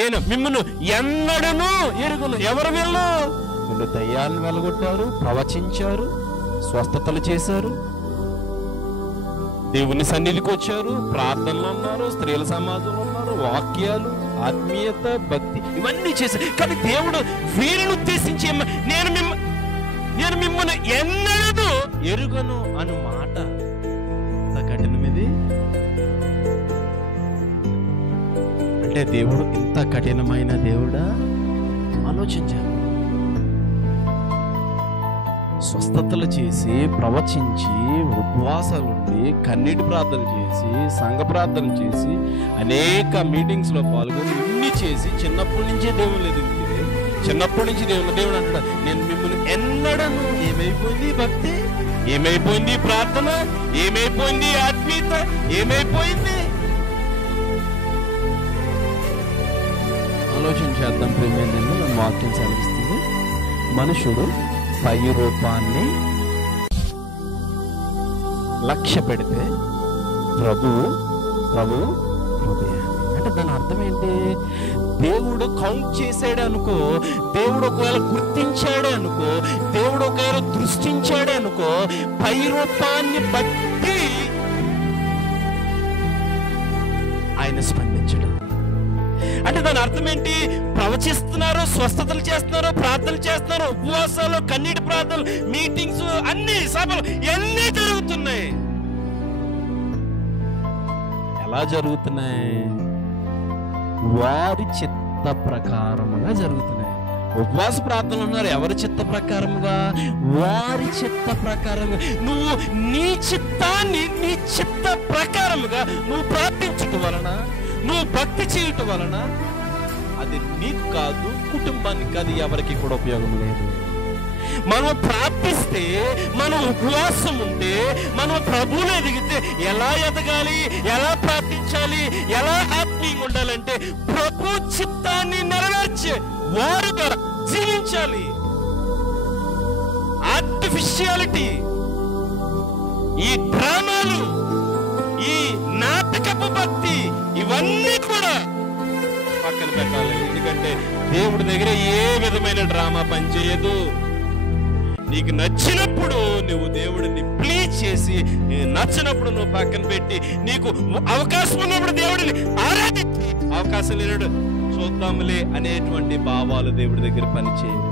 నేను మిమ్మల్ని ఎన్నడను ఎరుగును. ఎవరు వీళ్ళు? వీళ్ళు దయ్యాలను వెలగొట్టారు, ప్రవచించారు, స్వస్థతలు చేశారు, దేవుని సన్నిధికి వచ్చారు, ప్రార్థనలు ఉన్నారు, స్త్రీల సమాజంలో ఉన్నారు, వాక్యాలు, ఆత్మీయత, భక్తి ఇవన్నీ చేశారు. కానీ దేవుడు వీరిని ఉద్దేశించి నేను మిమ్మల్ని ఎన్నడూ ఎరుగను అను మాట ఎంత కఠినమిది. అంటే దేవుడు ఇంత కఠినమైన దేవుడా? ఆలోచించారు. స్వస్థతలు చేసి, ప్రవచించి, ఉపవాసాలుండి, కన్నీటి ప్రార్థన చేసి, సంఘ ప్రార్థన చేసి, అనేక మీటింగ్స్లో పాల్గొని ఇన్ని చేసి చిన్నప్పటి నుంచే దేవుని ఎదుగుతుంది. చిన్నప్పటి నుంచి దేవుడు అంటాడు, నేను మిమ్మల్ని ఎన్నడను. ఏమైపోయింది భక్తి? ఏమైపోయింది ప్రార్థన? ఏమైపోయింది ఆత్మీయత? ఏమైపోయింది? ఆలోచన చేద్దాం ప్రియమైన. వాక్యం సెలవిస్తుంది, మనుషుడు పై రూపాన్ని లక్ష్య పెడితే ప్రభువు హృదయాన్ని. అంటే దాని అర్థం ఏంటి? దేవుడు కౌంట్ చేసాడే అనుకో, దేవుడు ఒకవేళ గుర్తించాడే అనుకో, దేవుడు ఒకవేళ దృష్టించాడే అనుకో, పై రూపాన్ని బట్టి ఆయన స్పందించడం. అంటే దాని అర్థం ఏంటి? ప్రవచిస్తున్నారు, స్వస్థతలు చేస్తున్నారు, ప్రార్థనలు చేస్తున్నారు, ఉపవాసాలు, కన్నీటి ప్రార్థనలు, మీటింగ్స్, అన్ని సభలు ఎన్ని జరుగుతున్నాయి. ఎలా జరుగుతున్నాయి? వారి చిత్త ప్రకారముగా జరుగుతున్నాయి. ఉపవాస ప్రార్థనలు ఉన్నారు, ఎవరి చిత్త ప్రకారముగా? వారి చిత్త ప్రకారంగా. నువ్వు నీ చిత్తాన్ని నీ చిత్త ప్రకారముగా నువ్వు ప్రార్థించటం వలన, నువ్వు భక్తి చేయటం వలన అది నీకు కాదు, కుటుంబానికి కాదు, ఎవరికి కూడా ఉపయోగం లేదు. మనం ప్రార్థిస్తే, మనం ఉపవాసం ఉంటే, మనం ప్రభువుని ఎదిగితే ఎలా ఎదగాలి, ఎలా ప్రార్థించాలి, ఎలా ఆత్మీయంగా ఉండాలంటే ప్రభు చిత్తాన్ని నెరవేర్చే వారుగా జీవించాలి. ఆర్టిఫిషియాలిటీ, ఈ డ్రామాలు, ఈ నాటకపు భక్తి, ఇవన్నీ కూడా పక్కన పెట్టాలి. ఎందుకంటే దేవుడి దగ్గర ఏ విధమైన డ్రామా పనిచేయదు. నీకు నచ్చినప్పుడు నువ్వు దేవుడిని ప్లీజ్ చేసి, నచ్చినప్పుడు నువ్వు పక్కన పెట్టి, నీకు అవకాశం ఉన్నప్పుడు దేవుడిని ఆరాధించి, అవకాశం లేనప్పుడు చూద్దాంలే అనేటువంటి భావాలు దేవుడి దగ్గర పనిచేయవు.